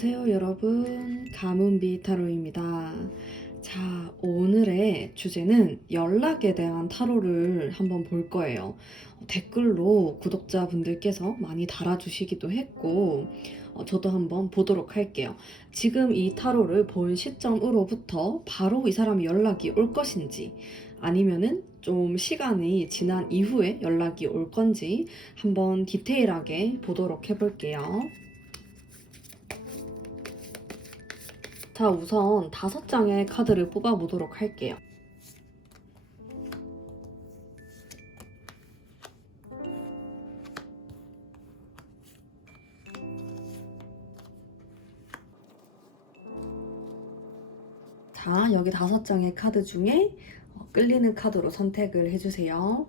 안녕하세요 여러분, 가문비 타로입니다. 자, 오늘의 주제는 연락에 대한 타로를 한번 볼 거예요. 댓글로 구독자분들께서 많이 달아주시기도 했고 저도 한번 보도록 할게요. 지금 이 타로를 본 시점으로부터 바로 이 사람이 연락이 올 것인지, 아니면은 좀 시간이 지난 이후에 연락이 올 건지 한번 디테일하게 보도록 해볼게요. 자, 우선 5장의 카드를 뽑아보도록 할게요. 자, 여기 5장의 카드 중에 끌리는 카드로 선택을 해주세요.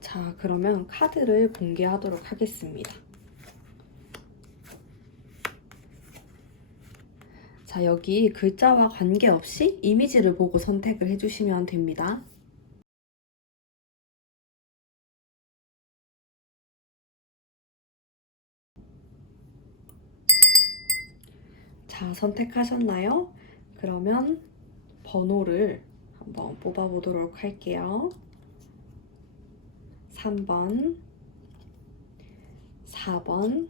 자, 그러면 카드를 공개하도록 하겠습니다. 자, 여기 글자와 관계없이 이미지를 보고 선택을 해주시면 됩니다. 자, 선택하셨나요? 그러면 번호를 한번 뽑아보도록 할게요. 3번, 4번,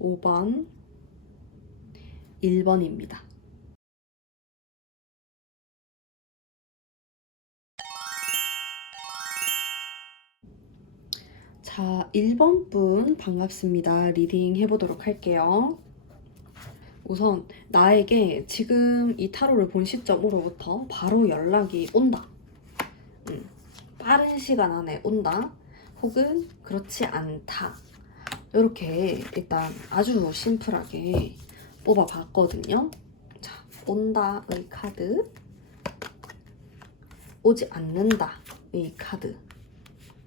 5번, 1번입니다. 자, 1번 분 반갑습니다. 리딩 해보도록 할게요. 우선 나에게 지금 이 타로를 본 시점으로부터 바로 연락이 온다. 빠른 시간 안에 온다. 혹은 그렇지 않다. 이렇게 일단 아주 심플하게 뽑아봤거든요. 자, 온다의 카드, 오지 않는다의 카드.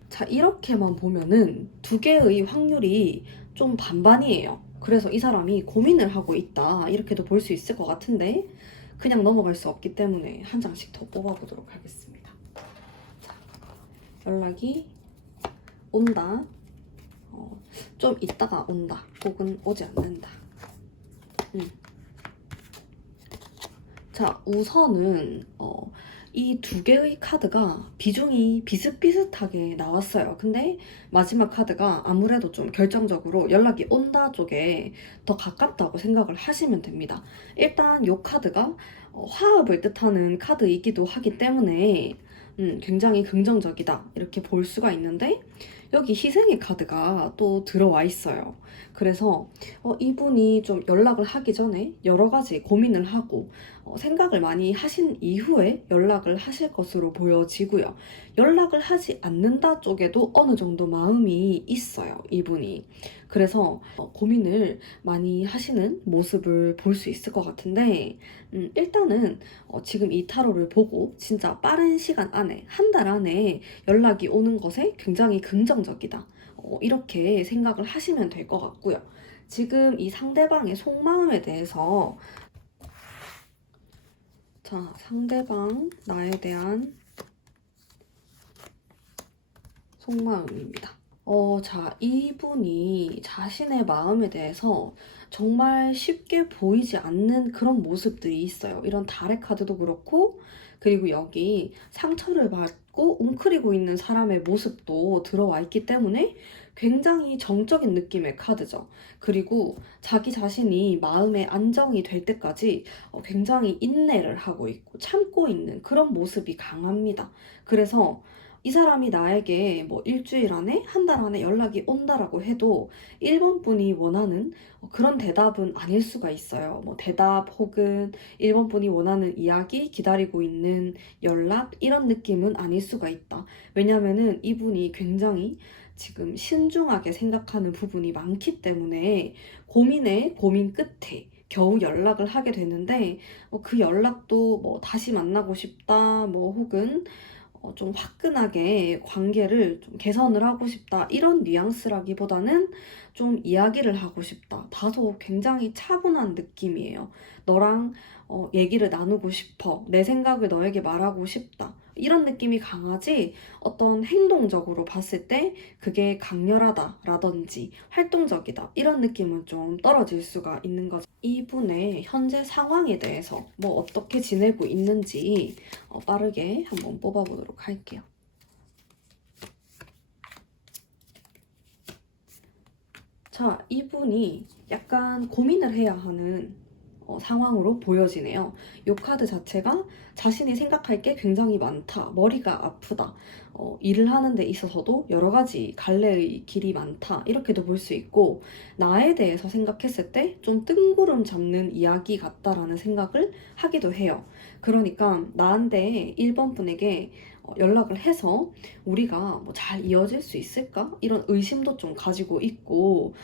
자, 이렇게만 보면은 두 개의 확률이 좀 반반이에요. 그래서 이 사람이 고민을 하고 있다, 이렇게도 볼 수 있을 것 같은데 그냥 넘어갈 수 없기 때문에 한 장씩 더 뽑아보도록 하겠습니다. 자, 연락이 온다, 좀 있다가 온다, 혹은 오지 않는다. 자, 우선은 이 두 개의 카드가 비중이 비슷비슷하게 나왔어요. 근데 마지막 카드가 아무래도 좀 결정적으로 연락이 온다 쪽에 더 가깝다고 생각을 하시면 됩니다. 일단 이 카드가 화합을 뜻하는 카드이기도 하기 때문에 굉장히 긍정적이다, 이렇게 볼 수가 있는데, 여기 희생의 카드가 또 들어와 있어요. 그래서 이분이 좀 연락을 하기 전에 여러 가지 고민을 하고 생각을 많이 하신 이후에 연락을 하실 것으로 보여지고요. 연락을 하지 않는다 쪽에도 어느 정도 마음이 있어요, 이분이. 그래서 고민을 많이 하시는 모습을 볼 수 있을 것 같은데, 일단은 지금 이 타로를 보고 진짜 빠른 시간 안에, 한 달 안에 연락이 오는 것에 굉장히 긍정적이다, 이렇게 생각을 하시면 될 것 같고요. 지금 이 상대방의 속마음에 대해서, 자, 상대방 나에 대한 속마음입니다. 자, 이분이 자신의 마음에 대해서 정말 쉽게 보이지 않는 그런 모습들이 있어요. 이런 달의 카드도 그렇고, 그리고 여기 상처를 받고 웅크리고 있는 사람의 모습도 들어와 있기 때문에 굉장히 정적인 느낌의 카드죠. 그리고 자기 자신이 마음의 안정이 될 때까지 굉장히 인내를 하고 있고 참고 있는 그런 모습이 강합니다. 그래서 이 사람이 나에게 뭐 일주일 안에, 한 달 안에 연락이 온다라고 해도 1번 분이 원하는 그런 대답은 아닐 수가 있어요. 뭐 대답 혹은 1번 분이 원하는 이야기, 기다리고 있는 연락, 이런 느낌은 아닐 수가 있다. 왜냐면은 이분이 굉장히 지금 신중하게 생각하는 부분이 많기 때문에 고민에 고민 끝에 겨우 연락을 하게 되는데, 그 연락도 뭐 다시 만나고 싶다, 뭐 혹은 좀 화끈하게 관계를 좀 개선을 하고 싶다, 이런 뉘앙스라기보다는 좀 이야기를 하고 싶다. 다소 굉장히 차분한 느낌이에요. 너랑 얘기를 나누고 싶어. 내 생각을 너에게 말하고 싶다. 이런 느낌이 강하지 어떤 행동적으로 봤을 때 그게 강렬하다라든지 활동적이다 이런 느낌은 좀 떨어질 수가 있는 거죠. 이분의 현재 상황에 대해서 뭐 어떻게 지내고 있는지 빠르게 한번 뽑아보도록 할게요. 자, 이분이 약간 고민을 해야 하는 상황으로 보여지네요. 이 카드 자체가 자신이 생각할 게 굉장히 많다. 머리가 아프다. 일을 하는 데 있어서도 여러 가지 갈래의 길이 많다. 이렇게도 볼 수 있고 나에 대해서 생각했을 때 좀 뜬구름 잡는 이야기 같다라는 생각을 하기도 해요. 그러니까 나한테 1번 분에게 연락을 해서 우리가 뭐 잘 이어질 수 있을까? 이런 의심도 좀 가지고 있고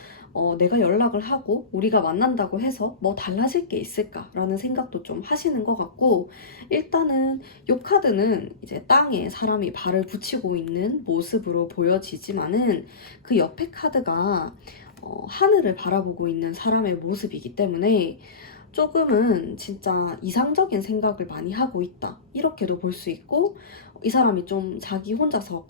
내가 연락을 하고 우리가 만난다고 해서 뭐 달라질 게 있을까라는 생각도 좀 하시는 것 같고 일단은 이 카드는 이제 땅에 사람이 발을 붙이고 있는 모습으로 보여지지만은 그 옆에 카드가 하늘을 바라보고 있는 사람의 모습이기 때문에 조금은 진짜 이상적인 생각을 많이 하고 있다. 이렇게도 볼 수 있고, 이 사람이 좀 자기 혼자서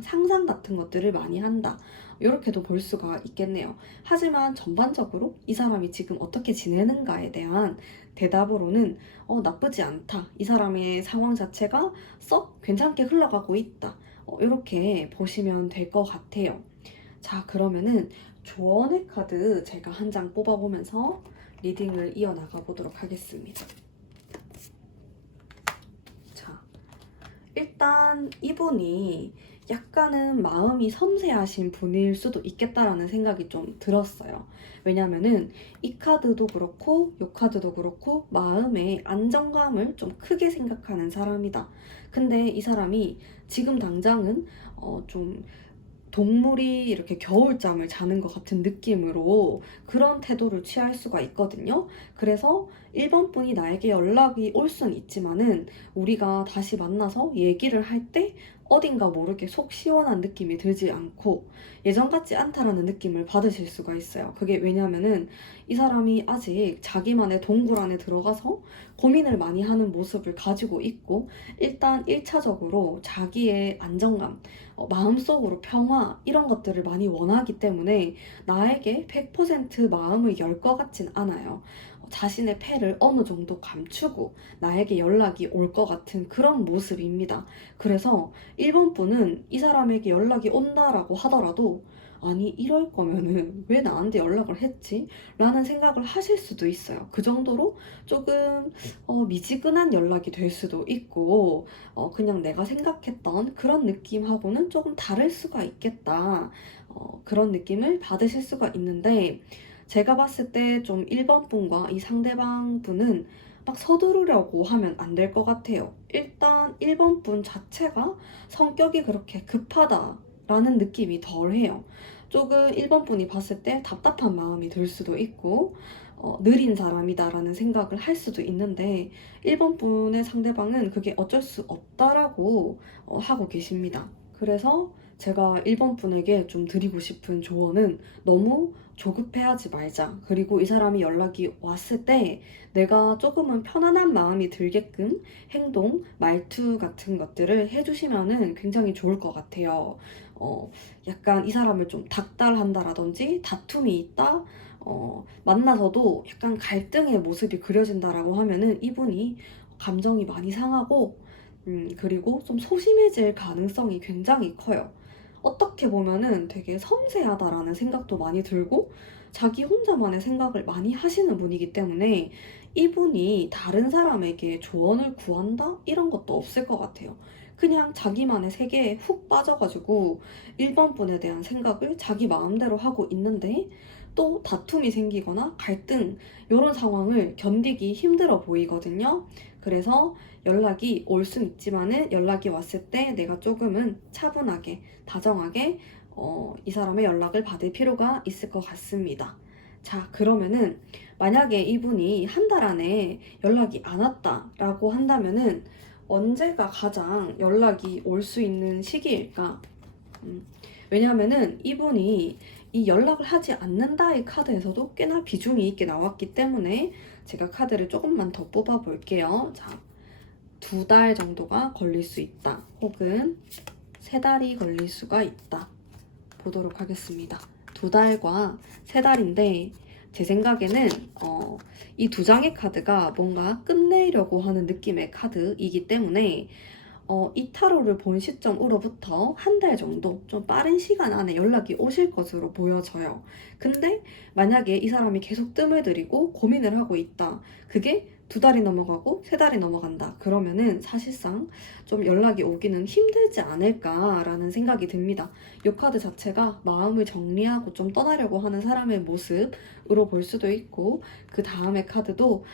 상상 같은 것들을 많이 한다. 이렇게도 볼 수가 있겠네요. 하지만 전반적으로 이 사람이 지금 어떻게 지내는가에 대한 대답으로는 나쁘지 않다. 이 사람의 상황 자체가 썩 괜찮게 흘러가고 있다. 이렇게 보시면 될 것 같아요. 자, 그러면은 조언의 카드 제가 한 장 뽑아보면서 리딩을 이어나가 보도록 하겠습니다. 자, 일단 이분이 약간은 마음이 섬세하신 분일 수도 있겠다라는 생각이 좀 들었어요. 왜냐면은 이 카드도 그렇고 이 카드도 그렇고 마음의 안정감을 좀 크게 생각하는 사람이다. 근데 이 사람이 지금 당장은 좀 동물이 이렇게 겨울잠을 자는 것 같은 느낌으로 그런 태도를 취할 수가 있거든요. 그래서 1번 분이 나에게 연락이 올 순 있지만은 우리가 다시 만나서 얘기를 할 때 어딘가 모르게 속 시원한 느낌이 들지 않고 예전 같지 않다라는 느낌을 받으실 수가 있어요. 그게 왜냐면은 이 사람이 아직 자기만의 동굴 안에 들어가서 고민을 많이 하는 모습을 가지고 있고 일단 1차적으로 자기의 안정감 마음속으로 평화 이런 것들을 많이 원하기 때문에 나에게 100% 마음을 열 것 같진 않아요. 자신의 패를 어느 정도 감추고 나에게 연락이 올 것 같은 그런 모습입니다. 그래서 1번 분은 이 사람에게 연락이 온다라고 하더라도 아니 이럴 거면은 왜 나한테 연락을 했지? 라는 생각을 하실 수도 있어요. 그 정도로 조금 미지근한 연락이 될 수도 있고 그냥 내가 생각했던 그런 느낌하고는 조금 다를 수가 있겠다. 그런 느낌을 받으실 수가 있는데 제가 봤을 때 좀 1번 분과 이 상대방 분은 막 서두르려고 하면 안 될 것 같아요. 일단 1번 분 자체가 성격이 그렇게 급하다라는 느낌이 덜해요. 조금 1번 분이 봤을 때 답답한 마음이 들 수도 있고 느린 사람이다라는 생각을 할 수도 있는데 1번 분의 상대방은 그게 어쩔 수 없다라고 하고 계십니다. 그래서 제가 1번 분에게 좀 드리고 싶은 조언은 너무 조급해하지 말자. 그리고 이 사람이 연락이 왔을 때 내가 조금은 편안한 마음이 들게끔 행동, 말투 같은 것들을 해주시면은 굉장히 좋을 것 같아요. 약간 이 사람을 좀 닥달한다라든지 다툼이 있다? 만나서도 약간 갈등의 모습이 그려진다라고 하면은 이분이 감정이 많이 상하고, 그리고 좀 소심해질 가능성이 굉장히 커요. 어떻게 보면은 되게 섬세하다라는 생각도 많이 들고, 자기 혼자만의 생각을 많이 하시는 분이기 때문에 이분이 다른 사람에게 조언을 구한다? 이런 것도 없을 것 같아요. 그냥 자기만의 세계에 훅 빠져가지고 1번 분에 대한 생각을 자기 마음대로 하고 있는데 또 다툼이 생기거나 갈등 이런 상황을 견디기 힘들어 보이거든요. 그래서 연락이 올 순 있지만은 연락이 왔을 때 내가 조금은 차분하게 다정하게 이 사람의 연락을 받을 필요가 있을 것 같습니다. 자, 그러면은 만약에 이분이 한 달 안에 연락이 안 왔다라고 한다면은 언제가 가장 연락이 올 수 있는 시기일까? 왜냐면은 이분이 이 연락을 하지 않는다의 카드에서도 꽤나 비중이 있게 나왔기 때문에 제가 카드를 조금만 더 뽑아 볼게요. 자, 2달 정도가 걸릴 수 있다. 혹은 3달이 걸릴 수가 있다. 보도록 하겠습니다. 2달과 3달인데 제 생각에는 이 2장의 카드가 뭔가 끝내려고 하는 느낌의 카드이기 때문에 이 타로를 본 시점으로부터 1달 정도 좀 빠른 시간 안에 연락이 오실 것으로 보여져요. 근데 만약에 이 사람이 계속 뜸을 들이고 고민을 하고 있다. 그게 2달이 넘어가고 3달이 넘어간다. 그러면은 사실상 좀 연락이 오기는 힘들지 않을까라는 생각이 듭니다. 이 카드 자체가 마음을 정리하고 좀 떠나려고 하는 사람의 모습으로 볼 수도 있고, 그 다음의 카드도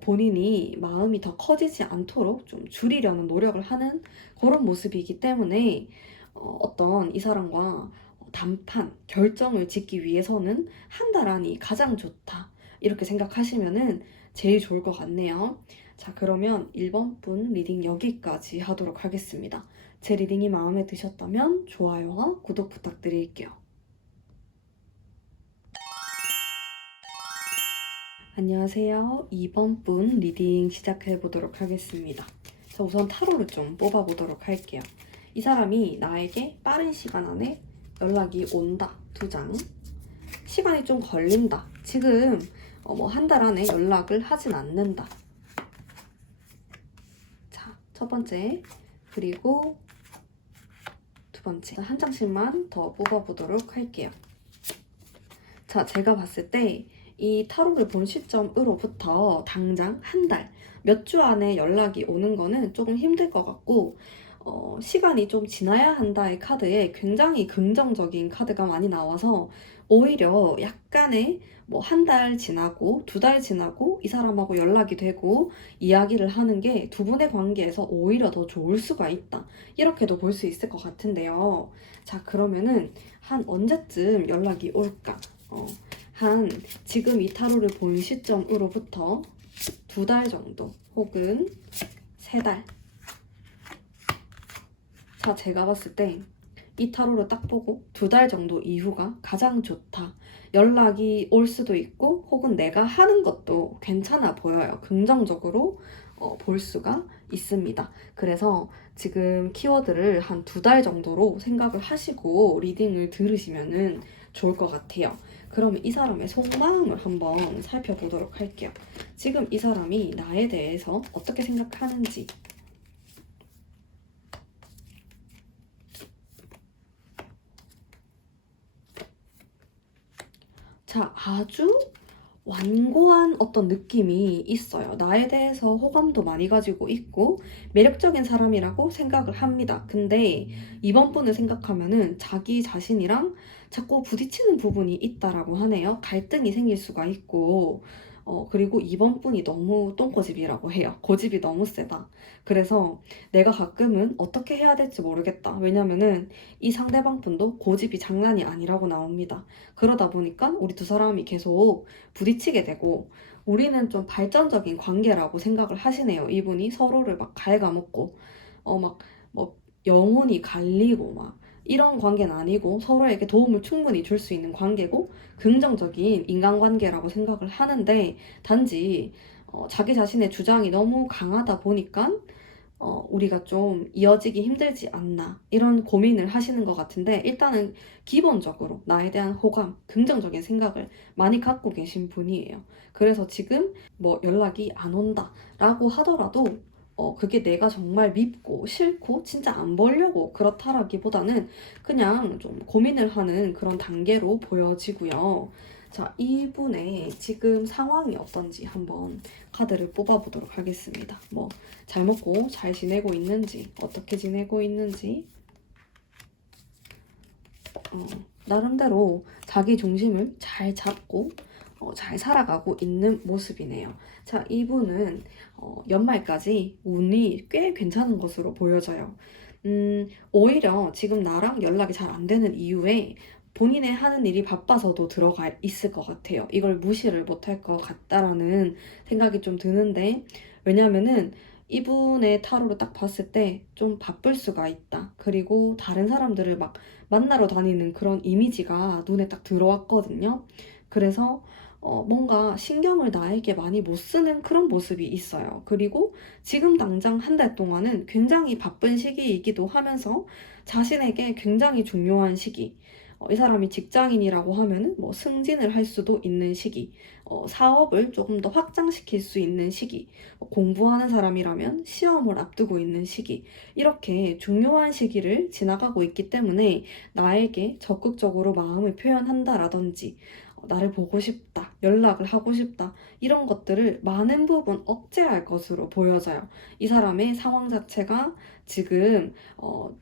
본인이 마음이 더 커지지 않도록 좀 줄이려는 노력을 하는 그런 모습이기 때문에 어떤 이 사람과 단판, 결정을 짓기 위해서는 1달 안이 가장 좋다. 이렇게 생각하시면은 제일 좋을 것 같네요. 자, 그러면 1번 분 리딩 여기까지 하도록 하겠습니다. 제 리딩이 마음에 드셨다면 좋아요와 구독 부탁드릴게요. 안녕하세요. 2번 분 리딩 시작해 보도록 하겠습니다. 자, 우선 타로를 좀 뽑아 보도록 할게요. 이 사람이 나에게 빠른 시간 안에 연락이 온다. 2장. 시간이 좀 걸린다. 지금 뭐 1달 안에 연락을 하진 않는다. 자, 첫 번째. 그리고 2번째. 한 장씩만 더 뽑아 보도록 할게요. 자, 제가 봤을 때 이 타로를 본 시점으로부터 당장 1달, 몇 주 안에 연락이 오는 거는 조금 힘들 것 같고, 시간이 좀 지나야 한다의 카드에 굉장히 긍정적인 카드가 많이 나와서 오히려 약간의 뭐 1달 지나고 2달 지나고 이 사람하고 연락이 되고 이야기를 하는 게 두 분의 관계에서 오히려 더 좋을 수가 있다. 이렇게도 볼 수 있을 것 같은데요. 자, 그러면은 한 언제쯤 연락이 올까? 지금 이 타로를 본 시점으로부터 2달 정도 혹은 3달. 자, 제가 봤을 때 이 타로를 딱 보고 2달 정도 이후가 가장 좋다. 연락이 올 수도 있고 혹은 내가 하는 것도 괜찮아 보여요. 긍정적으로 볼 수가 있습니다. 그래서 지금 키워드를 한 2달 정도로 생각을 하시고 리딩을 들으시면 좋을 것 같아요. 그러면 이 사람의 속마음을 한번 살펴보도록 할게요. 지금 이 사람이 나에 대해서 어떻게 생각하는지. 자, 아주 완고한 어떤 느낌이 있어요. 나에 대해서 호감도 많이 가지고 있고 매력적인 사람이라고 생각을 합니다. 근데 이번 분을 생각하면은 자기 자신이랑 자꾸 부딪히는 부분이 있다라고 하네요. 갈등이 생길 수가 있고 그리고 이번 분이 너무 똥고집이라고 해요. 고집이 너무 세다. 그래서 내가 가끔은 어떻게 해야 될지 모르겠다. 왜냐면은 이 상대방 분도 고집이 장난이 아니라고 나옵니다. 그러다 보니까 우리 두 사람이 계속 부딪히게 되고 우리는 좀 발전적인 관계라고 생각을 하시네요. 이분이 서로를 막 갉아먹고 막 뭐 영혼이 갈리고 막 이런 관계는 아니고 서로에게 도움을 충분히 줄 수 있는 관계고 긍정적인 인간관계라고 생각을 하는데 단지 자기 자신의 주장이 너무 강하다 보니까 우리가 좀 이어지기 힘들지 않나 이런 고민을 하시는 것 같은데 일단은 기본적으로 나에 대한 호감, 긍정적인 생각을 많이 갖고 계신 분이에요. 그래서 지금 뭐 연락이 안 온다 라고 하더라도 그게 내가 정말 밉고 싫고 진짜 안 보려고 그렇다라기보다는 그냥 좀 고민을 하는 그런 단계로 보여지고요. 자, 이분의 지금 상황이 어떤지 한번 카드를 뽑아보도록 하겠습니다. 뭐 잘 먹고 잘 지내고 있는지, 어떻게 지내고 있는지, 나름대로 자기 중심을 잘 잡고 잘 살아가고 있는 모습이네요. 자, 이분은 연말까지 운이 꽤 괜찮은 것으로 보여져요. 오히려 지금 나랑 연락이 잘 안 되는 이유에 본인의 하는 일이 바빠서도 들어가 있을 것 같아요. 이걸 무시를 못할 것 같다라는 생각이 좀 드는데, 왜냐면은 이분의 타로를 딱 봤을 때 좀 바쁠 수가 있다. 그리고 다른 사람들을 막 만나러 다니는 그런 이미지가 눈에 딱 들어왔거든요. 그래서 뭔가 신경을 나에게 많이 못 쓰는 그런 모습이 있어요. 그리고 지금 당장 한 달 동안은 굉장히 바쁜 시기이기도 하면서 자신에게 굉장히 중요한 시기. 이 사람이 직장인이라고 하면은 뭐 승진을 할 수도 있는 시기, 사업을 조금 더 확장시킬 수 있는 시기, 공부하는 사람이라면 시험을 앞두고 있는 시기, 이렇게 중요한 시기를 지나가고 있기 때문에 나에게 적극적으로 마음을 표현한다라든지, 나를 보고 싶다, 연락을 하고 싶다, 이런 것들을 많은 부분 억제할 것으로 보여져요. 이 사람의 상황 자체가 지금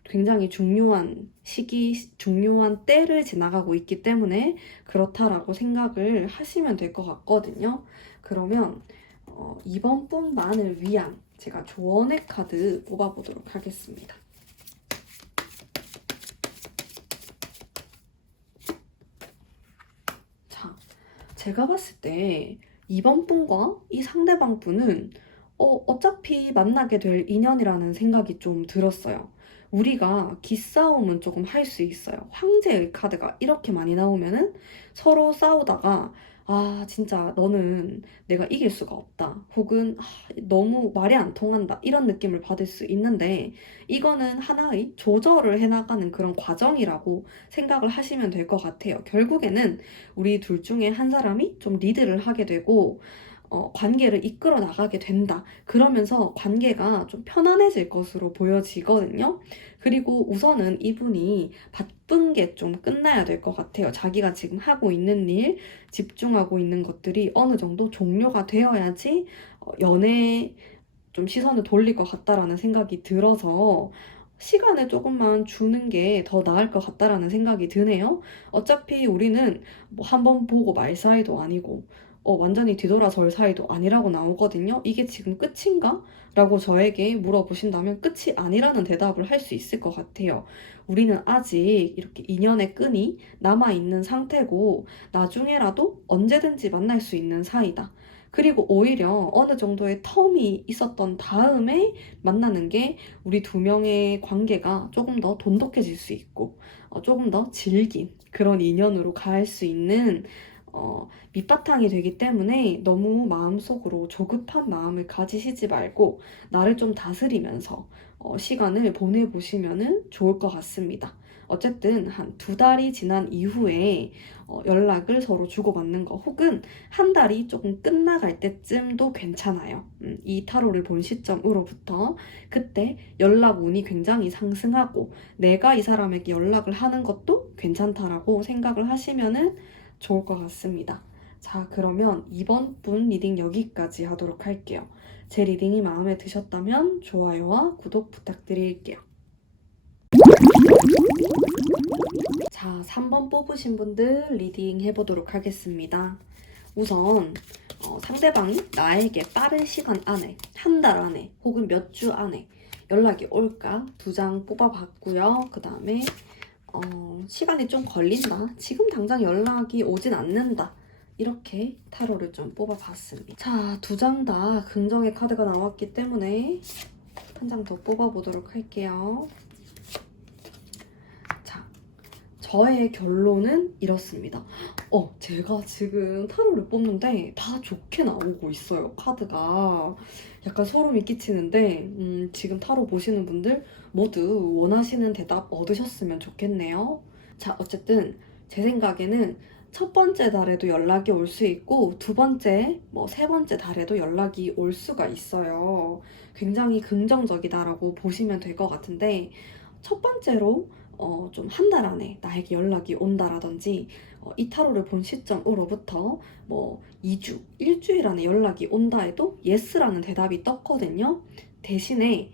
굉장히 중요한 시기, 중요한 때를 지나가고 있기 때문에 그렇다라고 생각을 하시면 될 것 같거든요. 그러면 이번 분만을 위한 제가 조언의 카드 뽑아보도록 하겠습니다. 자, 제가 봤을 때 이번 분과 이 상대방 분은 어차피 만나게 될 인연이라는 생각이 좀 들었어요. 우리가 기싸움은 조금 할 수 있어요. 황제의 카드가 이렇게 많이 나오면은 서로 싸우다가 진짜 너는 내가 이길 수가 없다. 혹은 너무 말이 안 통한다. 이런 느낌을 받을 수 있는데 이거는 하나의 조절을 해나가는 그런 과정이라고 생각을 하시면 될 것 같아요. 결국에는 우리 둘 중에 한 사람이 좀 리드를 하게 되고 관계를 이끌어 나가게 된다. 그러면서 관계가 좀 편안해질 것으로 보여지거든요. 그리고 우선은 이분이 바쁜 게 좀 끝나야 될 것 같아요. 자기가 지금 하고 있는 일, 집중하고 있는 것들이 어느 정도 종료가 되어야지 연애에 좀 시선을 돌릴 것 같다라는 생각이 들어서 시간을 조금만 주는 게 더 나을 것 같다라는 생각이 드네요. 어차피 우리는 뭐 한 번 보고 말 사이도 아니고 완전히 뒤돌아설 사이도 아니라고 나오거든요. 이게 지금 끝인가? 라고 저에게 물어보신다면 끝이 아니라는 대답을 할 수 있을 것 같아요. 우리는 아직 이렇게 인연의 끈이 남아있는 상태고 나중에라도 언제든지 만날 수 있는 사이다. 그리고 오히려 어느 정도의 텀이 있었던 다음에 만나는 게 우리 두 명의 관계가 조금 더 돈독해질 수 있고 조금 더 질긴 그런 인연으로 갈 수 있는 밑바탕이 되기 때문에 너무 마음속으로 조급한 마음을 가지시지 말고 나를 좀 다스리면서 시간을 보내보시면 좋을 것 같습니다. 어쨌든 한 2달이 지난 이후에 연락을 서로 주고받는 거 혹은 한 달이 조금 끝나갈 때쯤도 괜찮아요. 이 타로를 본 시점으로부터 그때 연락 운이 굉장히 상승하고 내가 이 사람에게 연락을 하는 것도 괜찮다라고 생각을 하시면은 좋을 것 같습니다. 자, 그러면 이번 분 리딩 여기까지 하도록 할게요. 제 리딩이 마음에 드셨다면 좋아요와 구독 부탁드릴게요. 자, 3번 뽑으신 분들 리딩 해보도록 하겠습니다. 우선 상대방이 나에게 빠른 시간 안에, 한 달 안에 혹은 몇 주 안에 연락이 올까? 2장 뽑아봤고요. 그 다음에 시간이 좀 걸린다. 지금 당장 연락이 오진 않는다. 이렇게 타로를 좀 뽑아봤습니다. 자, 2장 다 긍정의 카드가 나왔기 때문에 한 장 더 뽑아보도록 할게요. 자, 저의 결론은 이렇습니다. 제가 지금 타로를 뽑는데 다 좋게 나오고 있어요. 카드가 약간 소름이 끼치는데 지금 타로 보시는 분들 모두 원하시는 대답 얻으셨으면 좋겠네요. 자, 어쨌든 제 생각에는 첫 번째 달에도 연락이 올 수 있고 두 번째, 세 번째 달에도 연락이 올 수가 있어요. 굉장히 긍정적이다라고 보시면 될 것 같은데 첫 번째로 좀 한 달 안에 나에게 연락이 온다라든지 이 타로를 본 시점으로부터 2주, 일주일 안에 연락이 온다 해도 예스라는 대답이 떴거든요. 대신에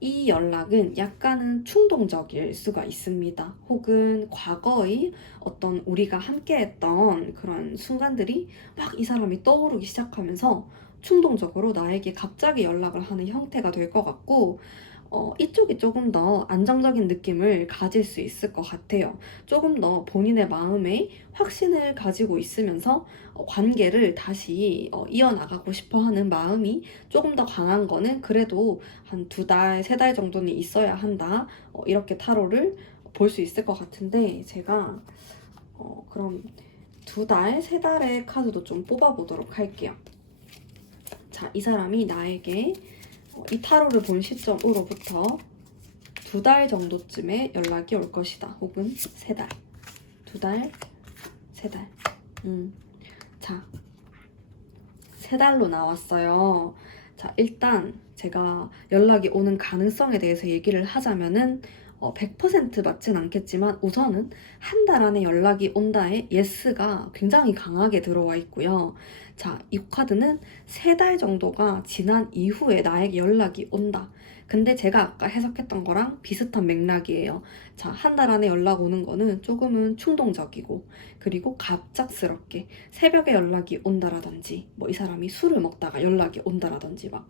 이 연락은 약간은 충동적일 수가 있습니다. 혹은 과거의 어떤 우리가 함께했던 그런 순간들이 막 이 사람이 떠오르기 시작하면서 충동적으로 나에게 갑자기 연락을 하는 형태가 될 것 같고 이쪽이 조금 더 안정적인 느낌을 가질 수 있을 것 같아요. 조금 더 본인의 마음에 확신을 가지고 있으면서 관계를 다시 이어나가고 싶어 하는 마음이 조금 더 강한 거는 그래도 한 2달, 3달 정도는 있어야 한다. 이렇게 타로를 볼 수 있을 것 같은데 제가 그럼 2달, 3달의 카드도 좀 뽑아보도록 할게요. 자, 이 사람이 나에게 이 타로를 본 시점으로부터 2달 정도쯤에 연락이 올 것이다. 혹은 3달. 2달, 3달. 자, 3달로 나왔어요. 자, 일단 제가 연락이 오는 가능성에 대해서 얘기를 하자면은 100% 맞진 않겠지만 우선은 한 달 안에 연락이 온다에 예스가 굉장히 강하게 들어와 있고요. 자, 이 카드는 3달 정도가 지난 이후에 나에게 연락이 온다. 근데 제가 아까 해석했던 거랑 비슷한 맥락이에요. 자, 한 달 안에 연락 오는 거는 조금은 충동적이고 그리고 갑작스럽게 새벽에 연락이 온다라든지 뭐 이 사람이 술을 먹다가 연락이 온다라든지 막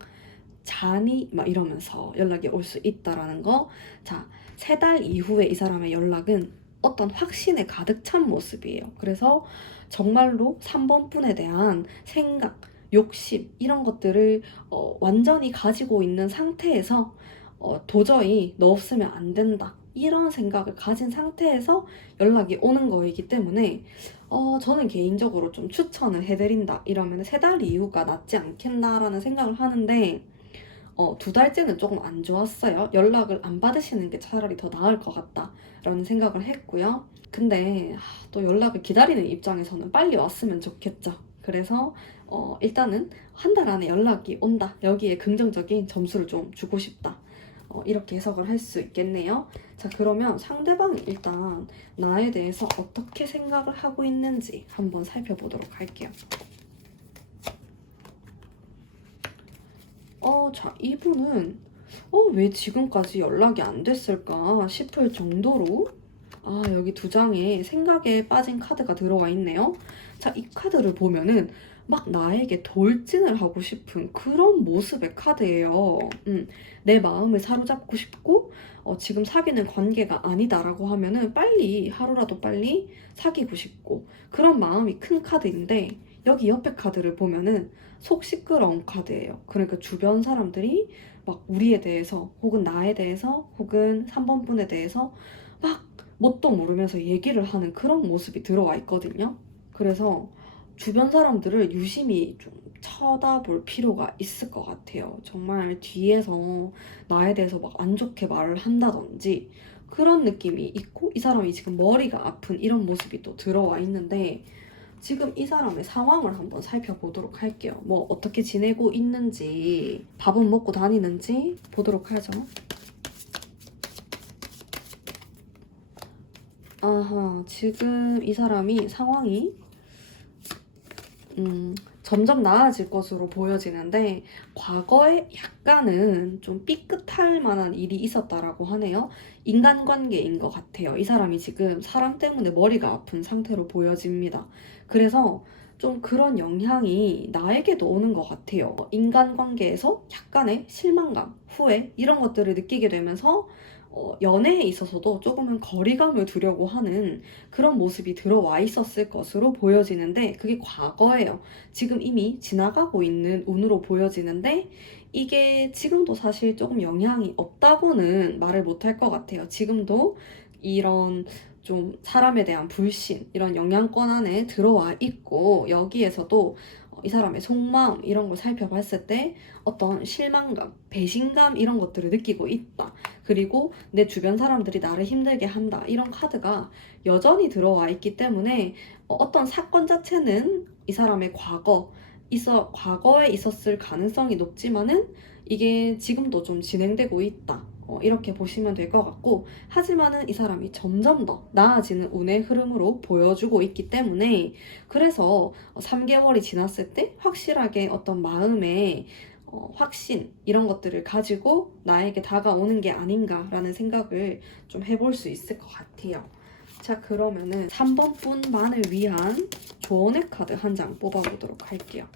자니? 막 이러면서 연락이 올 수 있다라는 거. 자, 3달 이후에 이 사람의 연락은 어떤 확신에 가득 찬 모습이에요. 그래서 정말로 3번 분에 대한 생각, 욕심 이런 것들을 완전히 가지고 있는 상태에서 도저히 너 없으면 안 된다. 이런 생각을 가진 상태에서 연락이 오는 거이기 때문에 저는 개인적으로 좀 추천을 해드린다. 이러면 3달 이후가 낫지 않겠나라는 생각을 하는데 2달째는 조금 안 좋았어요. 연락을 안 받으시는 게 차라리 더 나을 것 같다라는 생각을 했고요. 근데 또 연락을 기다리는 입장에서는 빨리 왔으면 좋겠죠. 그래서 일단은 한 달 안에 연락이 온다. 여기에 긍정적인 점수를 좀 주고 싶다. 이렇게 해석을 할 수 있겠네요. 자, 그러면 상대방이 일단 나에 대해서 어떻게 생각을 하고 있는지 한번 살펴보도록 할게요. 자, 이분은 왜 지금까지 연락이 안 됐을까 싶을 정도로 여기 2장에 생각에 빠진 카드가 들어와 있네요. 자, 이 카드를 보면은 막 나에게 돌진을 하고 싶은 그런 모습의 카드예요. 내 마음을 사로잡고 싶고 지금 사귀는 관계가 아니다라고 하면은 빨리 하루라도 빨리 사귀고 싶고 그런 마음이 큰 카드인데 여기 옆에 카드를 보면은 속 시끄러운 카드예요. 그러니까 주변 사람들이 막 우리에 대해서 혹은 나에 대해서 혹은 3번 분에 대해서 막 뭣도 모르면서 얘기를 하는 그런 모습이 들어와 있거든요. 그래서 주변 사람들을 유심히 좀 쳐다볼 필요가 있을 것 같아요. 정말 뒤에서 나에 대해서 막 안 좋게 말을 한다든지 그런 느낌이 있고 이 사람이 지금 머리가 아픈 이런 모습이 또 들어와 있는데 지금 이 사람의 상황을 한번 살펴보도록 할게요. 뭐 어떻게 지내고 있는지, 밥은 먹고 다니는지 보도록 하죠. 지금 이 사람이 상황이 점점 나아질 것으로 보여지는데 과거에 약간은 좀 삐끗할 만한 일이 있었다라고 하네요. 인간관계인 것 같아요. 이 사람이 지금 사람 때문에 머리가 아픈 상태로 보여집니다. 그래서 좀 그런 영향이 나에게도 오는 것 같아요. 인간관계에서 약간의 실망감, 후회 이런 것들을 느끼게 되면서 연애에 있어서도 조금은 거리감을 두려고 하는 그런 모습이 들어와 있었을 것으로 보여지는데 그게 과거예요. 지금 이미 지나가고 있는 운으로 보여지는데 이게 지금도 사실 조금 영향이 없다고는 말을 못할 것 같아요. 지금도 이런 좀 사람에 대한 불신 이런 영향권 안에 들어와 있고 여기에서도 이 사람의 속마음 이런 걸 살펴봤을 때 어떤 실망감, 배신감 이런 것들을 느끼고 있다. 그리고 내 주변 사람들이 나를 힘들게 한다. 이런 카드가 여전히 들어와 있기 때문에 어떤 사건 자체는 이 사람의 과거에 있었을 가능성이 높지만은 이게 지금도 좀 진행되고 있다. 이렇게 보시면 될 것 같고 하지만은 이 사람이 점점 더 나아지는 운의 흐름으로 보여주고 있기 때문에 그래서 3개월이 지났을 때 확실하게 어떤 마음의 확신 이런 것들을 가지고 나에게 다가오는 게 아닌가라는 생각을 좀 해볼 수 있을 것 같아요. 자, 그러면은 3번 분만을 위한 조언의 카드 한 장 뽑아보도록 할게요.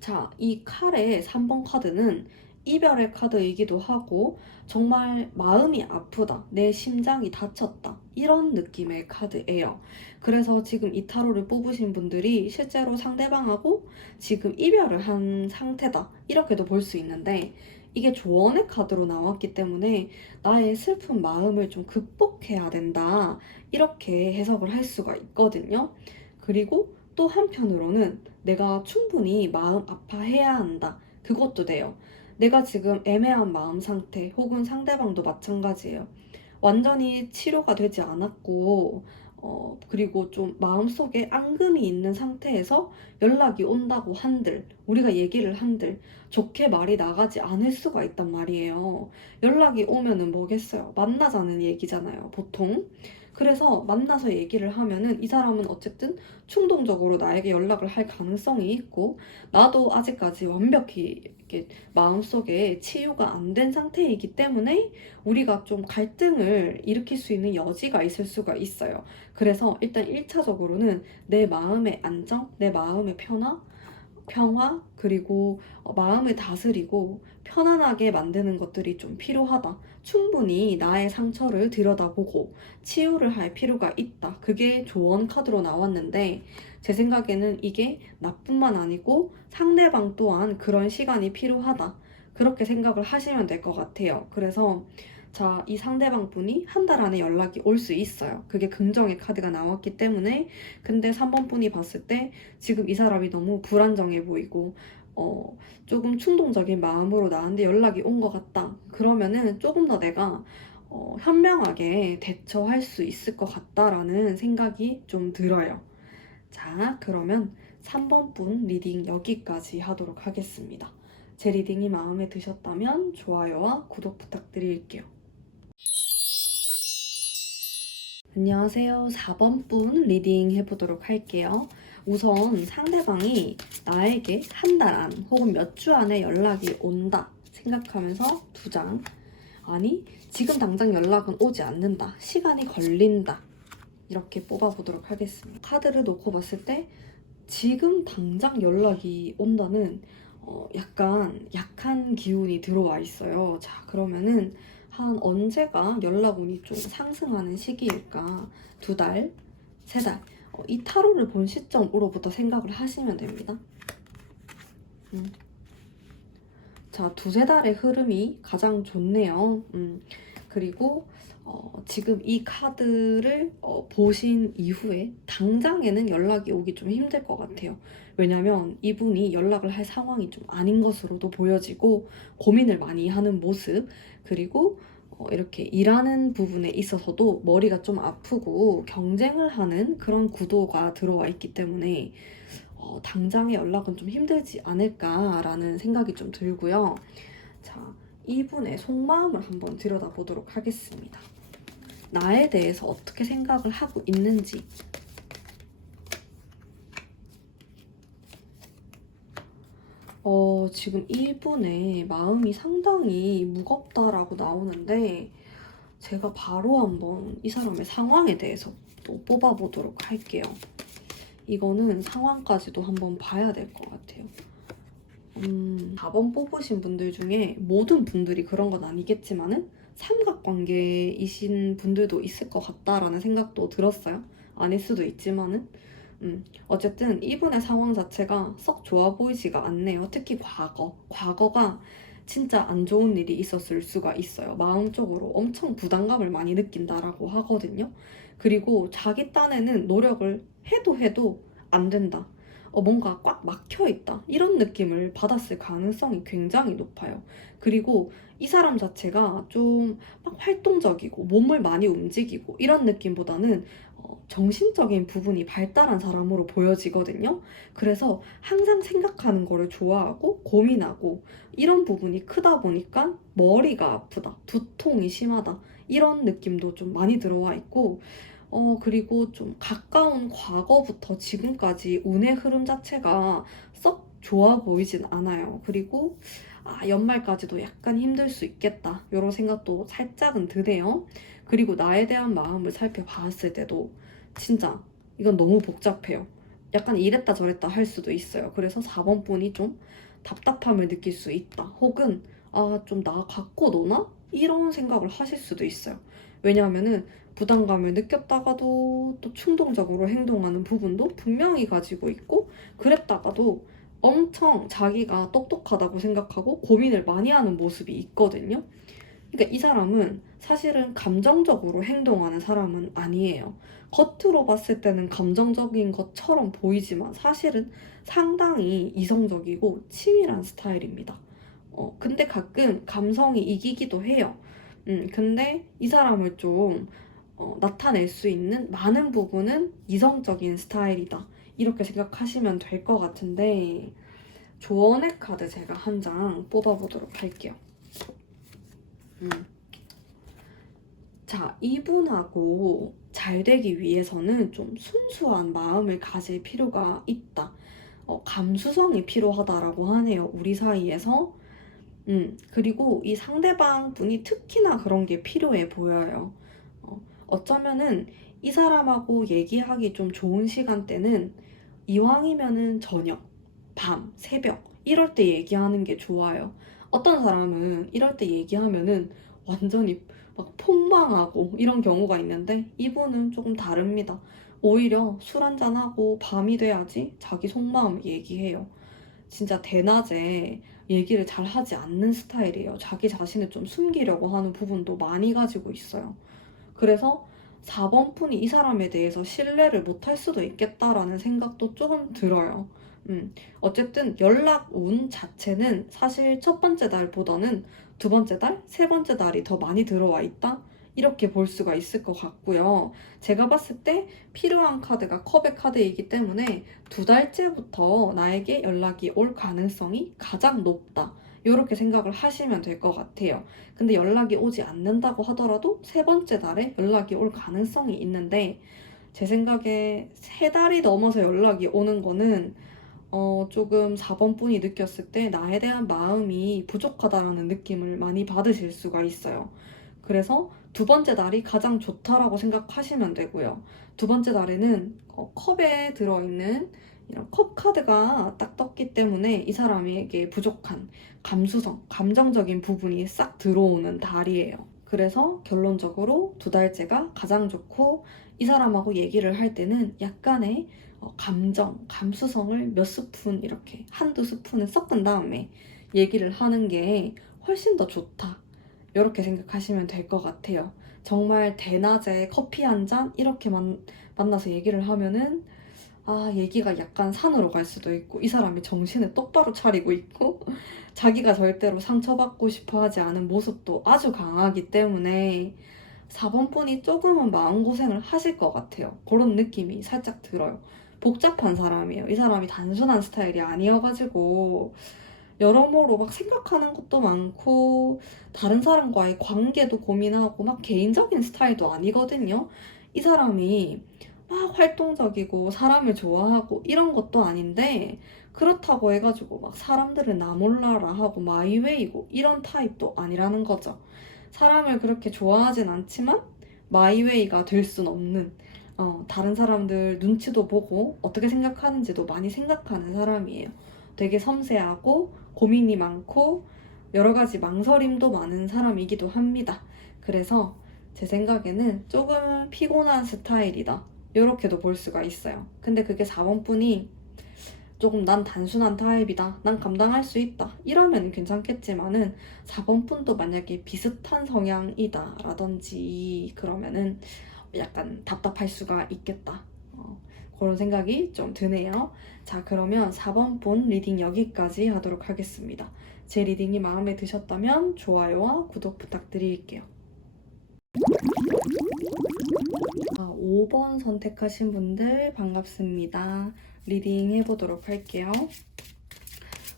자, 이 칼의 3번 카드는 이별의 카드이기도 하고 정말 마음이 아프다, 내 심장이 다쳤다 이런 느낌의 카드예요. 그래서 지금 이 타로를 뽑으신 분들이 실제로 상대방하고 지금 이별을 한 상태다 이렇게도 볼 수 있는데, 이게 조언의 카드로 나왔기 때문에 나의 슬픈 마음을 좀 극복해야 된다 이렇게 해석을 할 수가 있거든요. 그리고 또 한편으로는 내가 충분히 마음 아파해야 한다, 그것도 돼요. 내가 지금 애매한 마음 상태 혹은 상대방도 마찬가지예요. 완전히 치료가 되지 않았고 그리고 좀 마음속에 앙금이 있는 상태에서 연락이 온다고 한들, 우리가 얘기를 한들 좋게 말이 나가지 않을 수가 있단 말이에요. 연락이 오면은 뭐겠어요? 만나자는 얘기잖아요, 보통. 그래서 만나서 얘기를 하면은 이 사람은 어쨌든 충동적으로 나에게 연락을 할 가능성이 있고, 나도 아직까지 완벽히 이렇게 마음속에 치유가 안 된 상태이기 때문에 우리가 좀 갈등을 일으킬 수 있는 여지가 있을 수가 있어요. 그래서 일단 1차적으로는 내 마음의 안정, 내 마음의 평화, 그리고 마음을 다스리고 편안하게 만드는 것들이 좀 필요하다. 충분히 나의 상처를 들여다보고 치유를 할 필요가 있다. 그게 조언 카드로 나왔는데, 제 생각에는 이게 나뿐만 아니고 상대방 또한 그런 시간이 필요하다, 그렇게 생각을 하시면 될 것 같아요. 그래서 자, 이 상대방 분이 한 달 안에 연락이 올 수 있어요. 그게 긍정의 카드가 나왔기 때문에. 근데 3번 분이 봤을 때 지금 이 사람이 너무 불안정해 보이고 조금 충동적인 마음으로 나한테 연락이 온 것 같다. 그러면은 조금 더 내가 현명하게 대처할 수 있을 것 같다라는 생각이 좀 들어요. 자, 그러면 3번 분 리딩 여기까지 하도록 하겠습니다. 제 리딩이 마음에 드셨다면 좋아요와 구독 부탁드릴게요. 안녕하세요. 4번 분 리딩 해보도록 할게요. 우선 상대방이 나에게 한 달 안 혹은 몇 주 안에 연락이 온다 생각하면서 2장, 아니 지금 당장 연락은 오지 않는다, 시간이 걸린다, 이렇게 뽑아보도록 하겠습니다. 카드를 놓고 봤을 때 지금 당장 연락이 온다는 약간 약한 기운이 들어와 있어요. 자, 그러면은 한 언제가 연락운이 좀 상승하는 시기일까? 2달, 3달. 이 타로를 본 시점으로부터 생각을 하시면 됩니다. 자, 2-3달의 흐름이 가장 좋네요. 그리고 지금 이 카드를 보신 이후에 당장에는 연락이 오기 좀 힘들 것 같아요. 왜냐면 이분이 연락을 할 상황이 좀 아닌 것으로도 보여지고, 고민을 많이 하는 모습, 그리고 이렇게 일하는 부분에 있어서도 머리가 좀 아프고 경쟁을 하는 그런 구도가 들어와 있기 때문에 당장의 연락은 좀 힘들지 않을까라는 생각이 좀 들고요. 자, 이분의 속마음을 한번 들여다보도록 하겠습니다. 나에 대해서 어떻게 생각을 하고 있는지. 지금 이분의 마음이 상당히 무겁다라고 나오는데, 제가 바로 한번 이 사람의 상황에 대해서 또 뽑아보도록 할게요. 이거는 상황까지도 한번 봐야 될 것 같아요. 4번 뽑으신 분들 중에 모든 분들이 그런 건 아니겠지만은 삼각관계이신 분들도 있을 것 같다라는 생각도 들었어요. 아닐 수도 있지만은 어쨌든 이분의 상황 자체가 썩 좋아 보이지가 않네요. 특히 과거가 진짜 안 좋은 일이 있었을 수가 있어요. 마음적으로 엄청 부담감을 많이 느낀다라고 하거든요. 그리고 자기 딴에는 노력을 해도 안 된다, 뭔가 꽉 막혀 있다, 이런 느낌을 받았을 가능성이 굉장히 높아요. 그리고 이 사람 자체가 좀 막 활동적이고 몸을 많이 움직이고 이런 느낌보다는 정신적인 부분이 발달한 사람으로 보여지거든요. 그래서 항상 생각하는 거를 좋아하고 고민하고 이런 부분이 크다 보니까 머리가 아프다, 두통이 심하다, 이런 느낌도 좀 많이 들어와 있고, 그리고 좀 가까운 과거부터 지금까지 운의 흐름 자체가 썩 좋아 보이진 않아요. 그리고 연말까지도 약간 힘들 수 있겠다, 이런 생각도 살짝은 드네요. 그리고 나에 대한 마음을 살펴봤을 때도 진짜 이건 너무 복잡해요. 약간 이랬다 저랬다 할 수도 있어요. 그래서 4번 분이 좀 답답함을 느낄 수 있다, 혹은 아, 좀 나 갖고 노나? 이런 생각을 하실 수도 있어요. 왜냐하면은 부담감을 느꼈다가도 또 충동적으로 행동하는 부분도 분명히 가지고 있고, 그랬다가도 엄청 자기가 똑똑하다고 생각하고 고민을 많이 하는 모습이 있거든요. 그러니까 이 사람은 사실은 감정적으로 행동하는 사람은 아니에요. 겉으로 봤을 때는 감정적인 것처럼 보이지만 사실은 상당히 이성적이고 치밀한 스타일입니다. 근데 가끔 감성이 이기기도 해요. 근데 이 사람을 좀 나타낼 수 있는 많은 부분은 이성적인 스타일이다. 이렇게 생각하시면 될 것 같은데, 조언의 카드 제가 한 장 뽑아보도록 할게요. 음. 자, 이분하고 잘 되기 위해서는 좀 순수한 마음을 가질 필요가 있다. 감수성이 필요하다라고 하네요. 우리 사이에서. 그리고 이 상대방 분이 특히나 그런 게 필요해 보여요. 어쩌면은 이 사람하고 얘기하기 좀 좋은 시간대는 이왕이면은 저녁, 밤, 새벽 이럴 때 얘기하는 게 좋아요. 어떤 사람은 이럴 때 얘기하면은 완전히 막 폭망하고 이런 경우가 있는데 이분은 조금 다릅니다. 오히려 술 한잔하고 밤이 돼야지 자기 속마음 얘기해요. 진짜 대낮에 얘기를 잘 하지 않는 스타일이에요. 자기 자신을 좀 숨기려고 하는 부분도 많이 가지고 있어요. 그래서 4번 푼이 이 사람에 대해서 신뢰를 못 할 수도 있겠다라는 생각도 조금 들어요. 어쨌든 연락 운 자체는 사실 첫 번째 달보다는 두 번째 달, 세 번째 달이 더 많이 들어와 있다? 이렇게 볼 수가 있을 것 같고요. 제가 봤을 때 필요한 카드가 컵의 카드이기 때문에 두 달째부터 나에게 연락이 올 가능성이 가장 높다. 이렇게 생각을 하시면 될 것 같아요. 근데 연락이 오지 않는다고 하더라도 세 번째 달에 연락이 올 가능성이 있는데, 제 생각에 세 달이 넘어서 연락이 오는 거는 조금 4번 분이 느꼈을 때 나에 대한 마음이 부족하다라는 느낌을 많이 받으실 수가 있어요. 그래서 두 번째 달이 가장 좋다라고 생각하시면 되고요. 두 번째 달에는 컵에 들어있는 이런 컵 카드가 딱 떴기 때문에 이 사람에게 부족한 감수성, 감정적인 부분이 싹 들어오는 달이에요. 그래서 결론적으로 두 달째가 가장 좋고, 이 사람하고 얘기를 할 때는 약간의 감정, 감수성을 몇 스푼 이렇게 한두 스푼을 섞은 다음에 얘기를 하는 게 훨씬 더 좋다. 이렇게 생각하시면 될 것 같아요. 정말 대낮에 커피 한 잔 이렇게 만나서 얘기를 하면은 얘기가 약간 산으로 갈 수도 있고, 이 사람이 정신을 똑바로 차리고 있고 자기가 절대로 상처받고 싶어 하지 않은 모습도 아주 강하기 때문에 4번 분이 조금은 마음고생을 하실 것 같아요. 그런 느낌이 살짝 들어요. 복잡한 사람이에요. 이 사람이 단순한 스타일이 아니어가지고 여러모로 막 생각하는 것도 많고 다른 사람과의 관계도 고민하고 막 개인적인 스타일도 아니거든요. 이 사람이 막 활동적이고 사람을 좋아하고 이런 것도 아닌데, 그렇다고 해가지고 막 사람들을 나 몰라라 하고 마이웨이고 이런 타입도 아니라는 거죠. 사람을 그렇게 좋아하진 않지만 마이웨이가 될 순 없는, 다른 사람들 눈치도 보고 어떻게 생각하는지도 많이 생각하는 사람이에요. 되게 섬세하고 고민이 많고 여러 가지 망설임도 많은 사람이기도 합니다. 그래서 제 생각에는 조금 피곤한 스타일이다, 이렇게도 볼 수가 있어요. 근데 그게 4번 분이 조금 난 단순한 타입이다, 난 감당할 수 있다 이러면 괜찮겠지만은, 4번 분도 만약에 비슷한 성향이다 라든지 그러면은 약간 답답할 수가 있겠다. 그런 생각이 좀 드네요. 자, 그러면 4번 분 리딩 여기까지 하도록 하겠습니다. 제 리딩이 마음에 드셨다면 좋아요와 구독 부탁드릴게요. 5번 선택하신 분들 반갑습니다. 리딩 해보도록 할게요.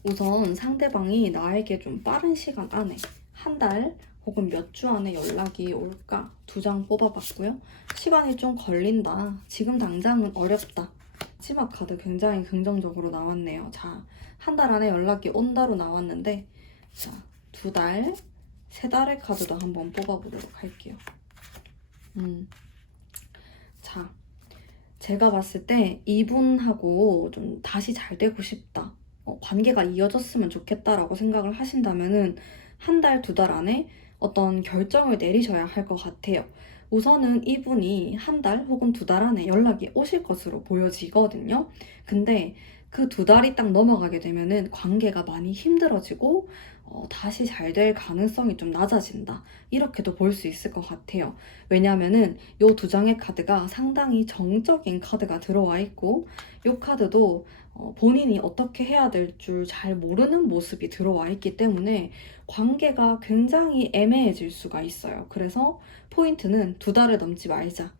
우선 상대방이 나에게 좀 빠른 시간 안에, 한 달 혹은 몇 주 안에 연락이 올까 두 장 뽑아봤고요. 시간이 좀 걸린다, 지금 당장은 어렵다, 치마 카드 굉장히 긍정적으로 나왔네요. 자, 한 달 안에 연락이 온다로 나왔는데, 자, 두 달, 세 달의 카드도 한번 뽑아보도록 할게요. 자, 제가 봤을 때 이분하고 좀 다시 잘 되고 싶다, 관계가 이어졌으면 좋겠다라고 생각을 하신다면은 한 달, 두 달 안에 어떤 결정을 내리셔야 할 것 같아요. 우선은 이분이 한 달 혹은 두 달 안에 연락이 오실 것으로 보여지거든요. 근데 그 두 달이 딱 넘어가게 되면은 관계가 많이 힘들어지고 다시 잘 될 가능성이 좀 낮아진다. 이렇게도 볼 수 있을 것 같아요. 왜냐면은 요 두 장의 카드가 상당히 정적인 카드가 들어와 있고 요 카드도 본인이 어떻게 해야 될 줄 잘 모르는 모습이 들어와 있기 때문에 관계가 굉장히 애매해질 수가 있어요. 그래서 포인트는 두 달을 넘지 말자.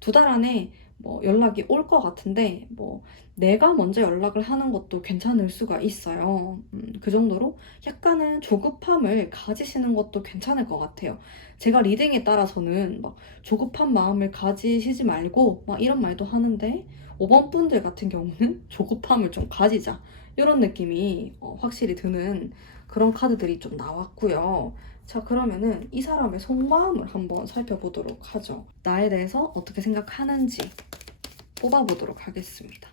두 달 안에 뭐 연락이 올 것 같은데 뭐 내가 먼저 연락을 하는 것도 괜찮을 수가 있어요. 그 정도로 약간은 조급함을 가지시는 것도 괜찮을 것 같아요. 제가 리딩에 따라서는 막 조급한 마음을 가지시지 말고 막 이런 말도 하는데 5번 분들 같은 경우는 조급함을 좀 가지자 이런 느낌이 확실히 드는 그런 카드들이 좀 나왔고요. 자, 그러면은 이 사람의 속마음을 한번 살펴보도록 하죠. 나에 대해서 어떻게 생각하는지 뽑아보도록 하겠습니다.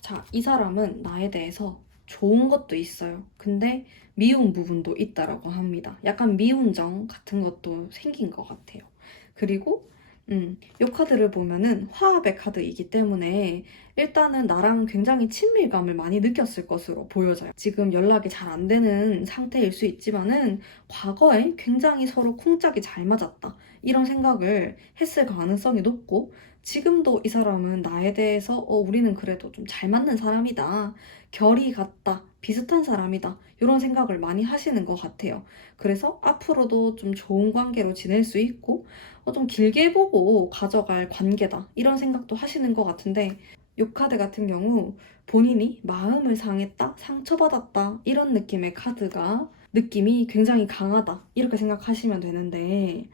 자, 이 사람은 나에 대해서 좋은 것도 있어요. 근데 미운 부분도 있다라고 합니다. 약간 미운 점 같은 것도 생긴 것 같아요. 그리고 이 카드를 보면은 화합의 카드이기 때문에 일단은 나랑 굉장히 친밀감을 많이 느꼈을 것으로 보여져요. 지금 연락이 잘 안 되는 상태일 수 있지만은 과거에 굉장히 서로 쿵짝이 잘 맞았다. 이런 생각을 했을 가능성이 높고 지금도 이 사람은 나에 대해서 우리는 그래도 좀 잘 맞는 사람이다. 결이 같다. 비슷한 사람이다. 이런 생각을 많이 하시는 것 같아요. 그래서 앞으로도 좀 좋은 관계로 지낼 수 있고 좀 길게 보고 가져갈 관계다. 이런 생각도 하시는 것 같은데 이 카드 같은 경우 본인이 마음을 상했다, 상처받았다 이런 느낌의 카드가 느낌이 굉장히 강하다. 이렇게 생각하시면 되는데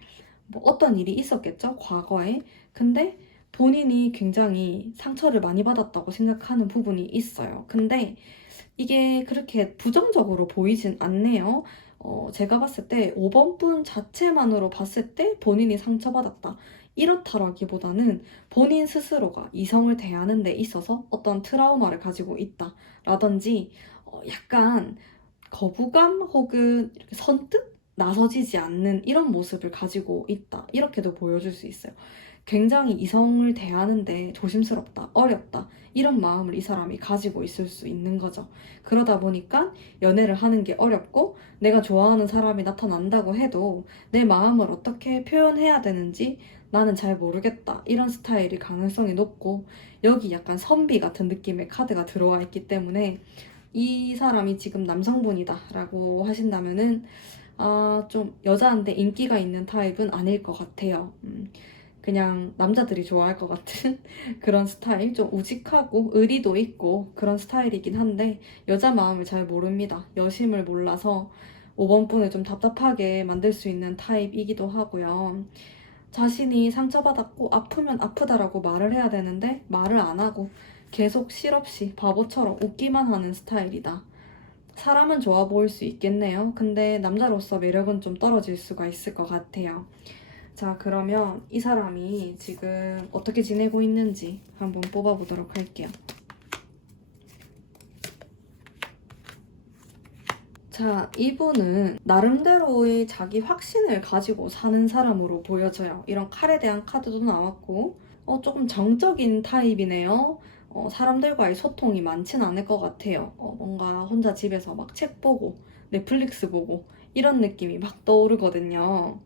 뭐 어떤 일이 있었겠죠? 과거에. 근데 본인이 굉장히 상처를 많이 받았다고 생각하는 부분이 있어요. 근데 이게 그렇게 부정적으로 보이진 않네요. 제가 봤을 때 5번 분 자체만으로 봤을 때 본인이 상처받았다. 이렇다라기보다는 본인 스스로가 이성을 대하는 데 있어서 어떤 트라우마를 가지고 있다. 라든지 약간 거부감 혹은 이렇게 선뜻 나서지지 않는 이런 모습을 가지고 있다. 이렇게도 보여줄 수 있어요. 굉장히 이성을 대하는데 조심스럽다, 어렵다, 이런 마음을 이 사람이 가지고 있을 수 있는 거죠. 그러다 보니까 연애를 하는 게 어렵고 내가 좋아하는 사람이 나타난다고 해도 내 마음을 어떻게 표현해야 되는지 나는 잘 모르겠다. 이런 스타일이 가능성이 높고 여기 약간 선비 같은 느낌의 카드가 들어와 있기 때문에 이 사람이 지금 남성분이다 라고 하신다면은 좀 여자한테 인기가 있는 타입은 아닐 것 같아요. 그냥 남자들이 좋아할 것 같은 그런 스타일, 좀 우직하고 의리도 있고 그런 스타일이긴 한데 여자 마음을 잘 모릅니다. 여심을 몰라서 5번 분을 좀 답답하게 만들 수 있는 타입이기도 하고요. 자신이 상처받았고 아프면 아프다라고 말을 해야 되는데 말을 안 하고 계속 실없이 바보처럼 웃기만 하는 스타일이다. 사람은 좋아 보일 수 있겠네요. 근데 남자로서 매력은 좀 떨어질 수가 있을 것 같아요. 자, 그러면 이 사람이 지금 어떻게 지내고 있는지 한번 뽑아보도록 할게요. 자, 이분은 나름대로의 자기 확신을 가지고 사는 사람으로 보여져요. 이런 칼에 대한 카드도 나왔고, 조금 정적인 타입이네요. 사람들과의 소통이 많진 않을 것 같아요. 뭔가 혼자 집에서 막 책 보고, 넷플릭스 보고, 이런 느낌이 막 떠오르거든요.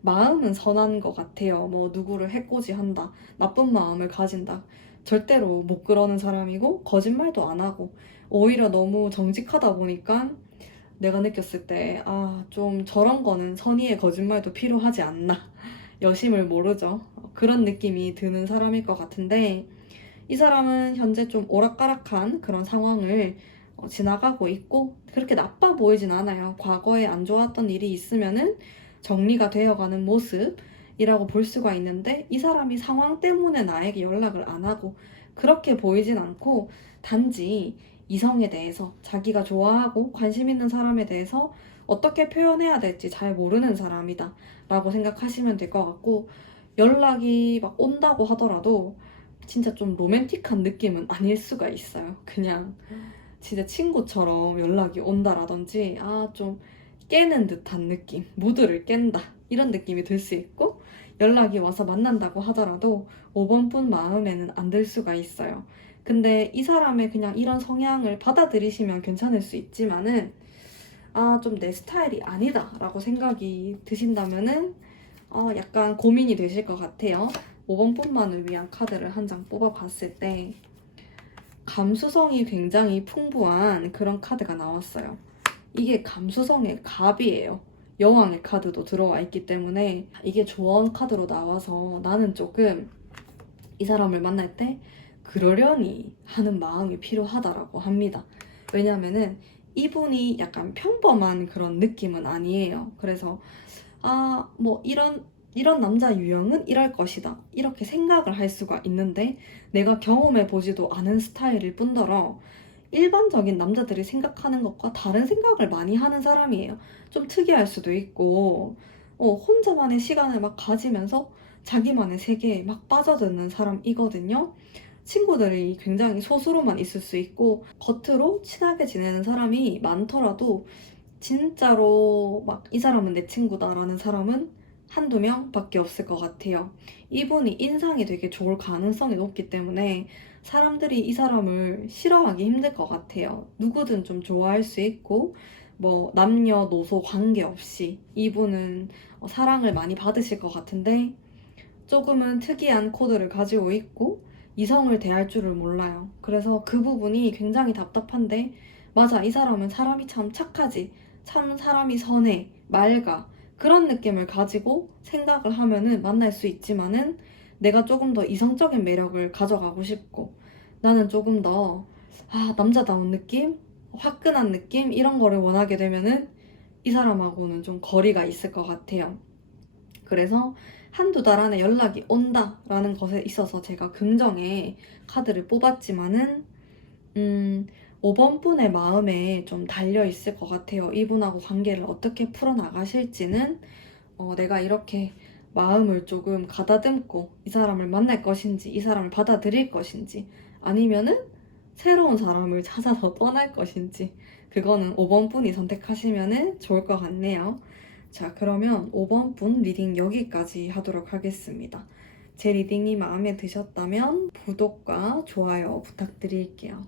마음은 선한 것 같아요. 뭐, 누구를 해코지한다, 나쁜 마음을 가진다. 절대로 못 그러는 사람이고, 거짓말도 안 하고, 오히려 너무 정직하다 보니까 내가 느꼈을 때, 좀 저런 거는 선의의 거짓말도 필요하지 않나. 여심을 모르죠. 그런 느낌이 드는 사람일 것 같은데, 이 사람은 현재 좀 오락가락한 그런 상황을 지나가고 있고, 그렇게 나빠 보이진 않아요. 과거에 안 좋았던 일이 있으면은 정리가 되어가는 모습이라고 볼 수가 있는데, 이 사람이 상황 때문에 나에게 연락을 안 하고, 그렇게 보이진 않고, 단지 이성에 대해서 자기가 좋아하고 관심 있는 사람에 대해서 어떻게 표현해야 될지 잘 모르는 사람이다 라고 생각하시면 될 것 같고 연락이 막 온다고 하더라도 진짜 좀 로맨틱한 느낌은 아닐 수가 있어요. 그냥 진짜 친구처럼 연락이 온다라든지 좀 깨는 듯한 느낌, 무드를 깬다 이런 느낌이 들 수 있고 연락이 와서 만난다고 하더라도 5번 분 마음에는 안 들 수가 있어요. 근데 이 사람의 그냥 이런 성향을 받아들이시면 괜찮을 수 있지만은 좀 내 스타일이 아니다 라고 생각이 드신다면은 약간 고민이 되실 것 같아요. 5번 분만을 위한 카드를 한 장 뽑아봤을 때 감수성이 굉장히 풍부한 그런 카드가 나왔어요. 이게 감수성의 갑이에요. 여왕의 카드도 들어와 있기 때문에 이게 조언 카드로 나와서 나는 조금 이 사람을 만날 때 그러려니 하는 마음이 필요하다라고 합니다. 왜냐면은 이분이 약간 평범한 그런 느낌은 아니에요. 그래서 뭐 이런 남자 유형은 이럴 것이다. 이렇게 생각을 할 수가 있는데 내가 경험해 보지도 않은 스타일일 뿐더러 일반적인 남자들이 생각하는 것과 다른 생각을 많이 하는 사람이에요. 좀 특이할 수도 있고, 혼자만의 시간을 막 가지면서 자기만의 세계에 막 빠져드는 사람이거든요. 친구들이 굉장히 소수로만 있을 수 있고, 겉으로 친하게 지내는 사람이 많더라도, 진짜로 막 이 사람은 내 친구다라는 사람은 한두 명밖에 없을 것 같아요. 이분이 인상이 되게 좋을 가능성이 높기 때문에 사람들이 이 사람을 싫어하기 힘들 것 같아요. 누구든 좀 좋아할 수 있고, 뭐, 남녀노소 관계없이 이분은 사랑을 많이 받으실 것 같은데, 조금은 특이한 코드를 가지고 있고, 이성을 대할 줄을 몰라요. 그래서 그 부분이 굉장히 답답한데, 맞아, 이 사람은 사람이 참 착하지. 참 사람이 선해, 맑아. 그런 느낌을 가지고 생각을 하면은 만날 수 있지만은 내가 조금 더 이성적인 매력을 가져가고 싶고 나는 조금 더 남자다운 느낌? 화끈한 느낌? 이런 거를 원하게 되면은 이 사람하고는 좀 거리가 있을 것 같아요. 그래서 한두 달 안에 연락이 온다라는 것에 있어서 제가 긍정의 카드를 뽑았지만은 5번 분의 마음에 좀 달려 있을 것 같아요. 이분하고 관계를 어떻게 풀어나가실지는 내가 이렇게 마음을 조금 가다듬고 이 사람을 만날 것인지, 이 사람을 받아들일 것인지, 아니면은 새로운 사람을 찾아서 떠날 것인지, 그거는 5번 분이 선택하시면 좋을 것 같네요. 자, 그러면 5번 분 리딩 여기까지 하도록 하겠습니다. 제 리딩이 마음에 드셨다면 구독과 좋아요 부탁드릴게요.